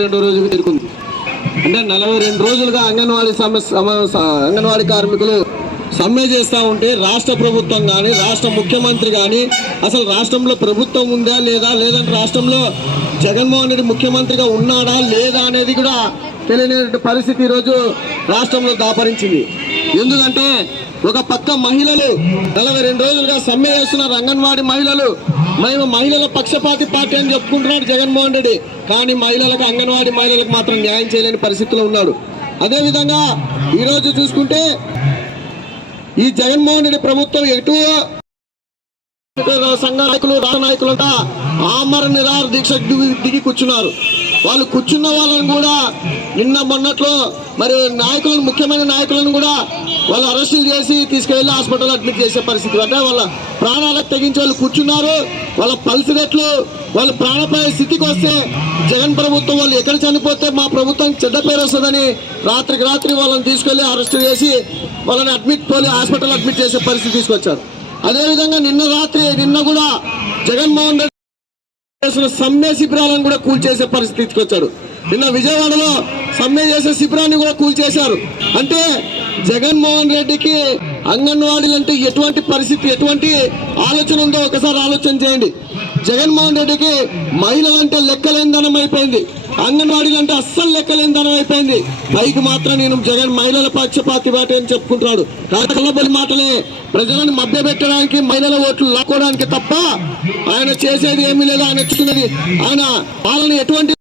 రెండు రోజులు చేరుకుంది అంటే నలభై రెండు రోజులుగా అంగన్వాడీ సమ్మె అంగన్వాడీ కార్మికులు సమ్మె చేస్తూ ఉంటే రాష్ట్ర ప్రభుత్వం కానీ రాష్ట్ర ముఖ్యమంత్రి కానీ అసలు రాష్ట్రంలో ప్రభుత్వం ఉందా లేదా? లేదంటే రాష్ట్రంలో జగన్మోహన్ రెడ్డి ముఖ్యమంత్రిగా ఉన్నాడా లేదా అనేది కూడా తెలియని పరిస్థితి ఈరోజు రాష్ట్రంలో దాపరించింది. ఎందుకంటే ఒక పక్క మహిళలు నలభై రెండు రోజులుగా సమ్మె చేస్తున్నారు అంగన్వాడీ మహిళలు. మేము మహిళల పక్షపాతి పార్టీ అని చెప్పుకుంటున్నాడు జగన్మోహన్ రెడ్డి. కానీ మహిళలకు అంగన్వాడీ మహిళలకు మాత్రం న్యాయం చేయలేని పరిస్థితిలో ఉన్నాడు. అదేవిధంగా ఈరోజు చూసుకుంటే ఈ జగన్మోహన్ రెడ్డి ప్రభుత్వం ఎటు సంఘ నాయకులు రాష్ట్ర నాయకులంతా ఆమర నిరాహార దీక్ష దిగి- దిగి కూర్చున్నారు. వాళ్ళు కూర్చున్న వాళ్ళని కూడా నిన్న మొన్నట్లో మరి నాయకులను ముఖ్యమైన నాయకులను కూడా వాళ్ళు అరెస్టులు చేసి తీసుకెళ్ళి హాస్పిటల్ అడ్మిట్ చేసే పరిస్థితి. అంటే వాళ్ళ ప్రాణాలకు తెగించి వాళ్ళు కూర్చున్నారు. వాళ్ళ పల్స్ రేట్లు వాళ్ళు ప్రాణపాయ స్థితికి వస్తే జగన్ ప్రభుత్వం వాళ్ళు ఎక్కడ చనిపోతే మా ప్రభుత్వం చెడ్డ పేరు వస్తుందని రాత్రికి రాత్రి వాళ్ళని తీసుకెళ్ళి అరెస్ట్ చేసి వాళ్ళని అడ్మిట్ పోలి హాస్పిటల్ అడ్మిట్ చేసే పరిస్థితి తీసుకొచ్చారు. అదేవిధంగా నిన్న రాత్రి నిన్న కూడా జగన్మోహన్ రెడ్డి చేసిన సమ్మె శిబిరాలను కూడా కూల్చేసే పరిస్థితికి వచ్చారు. నిన్న విజయవాడలో సమ్మె చేసే శిబిరాన్ని కూడా కూల్చేశారు అంటే జగన్మోహన్ రెడ్డికి అంగన్వాడీలు అంటే ఎటువంటి పరిస్థితి ఎటువంటి ఆలోచన ఉందో ఒకసారి ఆలోచన చేయండి. జగన్మోహన్ రెడ్డికి మహిళలంటే లెక్కలేందనం అయిపోయింది. అంగన్వాడీలు అంటే అస్సలు లెక్కలేందనం అయిపోయింది. పైకి మాత్రం నేను జగన్ మహిళల పక్షపాతి బాటే అని చెప్పుకుంటున్నాడు. కళ్ళబొలి మాటలే. ప్రజలను మభ్యపెట్టడానికి మహిళల ఓట్లు లాక్కోవడానికి తప్ప ఆయన చేసేది ఏమీ లేదు ఆయన చూస్తున్నది ఆయన పాలన ఎటువంటి